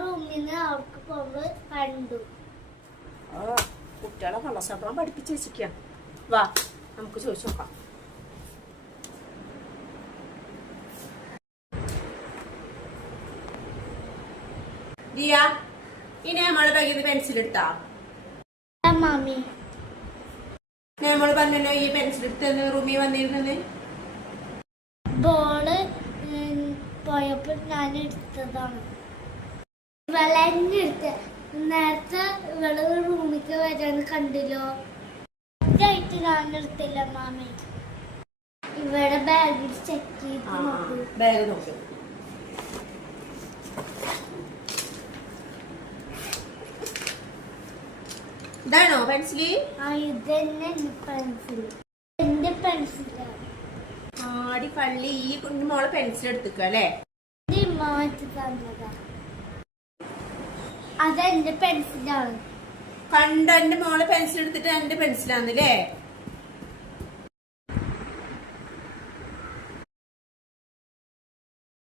റൂമിന്ന് അവർക്ക് പോകുമ്പോ കണ്ടു. കുട്ടികളെ കള്ളശാസ്ത്രം പഠിപ്പിച്ച് വെച്ചിരിക്കാം. വാ നമുക്ക് ചോദിച്ചു നോക്കാം. ദിയ, ഇനി നമ്മളെ ബാഗിൽ പെൻസിൽ എടുത്താ? മാമി നമ്മള് പറഞ്ഞല്ലോ ഈ പെൻസിൽ എടുത്ത് റൂമിൽ വന്നിരുന്നത്. ബോള് പോയപ്പോ ഞാൻ എടുത്തതാണ്. ഇവളെന്നെ എടുത്ത. നേരത്തെ ഇവള് റൂമിക്ക് വരാന്ന് കണ്ടില്ലോ. ആയിട്ട് ഞാൻ എടുത്തില്ല മാമി. ഇവിടെ ബാഗിൽ ചെക്ക് ചെയ്ത് നോക്കൂ. ബാഗ് നോക്കൂ. ഇതാണോ പെൻസില്? ഇതന്നെ പെൻസിൽ. എന്റെ പെൻസിലാണ്. ആടി കള്ളി, ഈ കുഞ്ഞുമോളെ പെൻസിൽ എടുത്തുക്ക അല്ലേ? മാറ്റി തന്നതാ. അതെന്റെ പെൻസിലാണ്. കണ്ട എന്റെ മോളെ പെൻസിൽ എടുത്തിട്ട് എന്റെ പെൻസിലാന്നല്ലേ?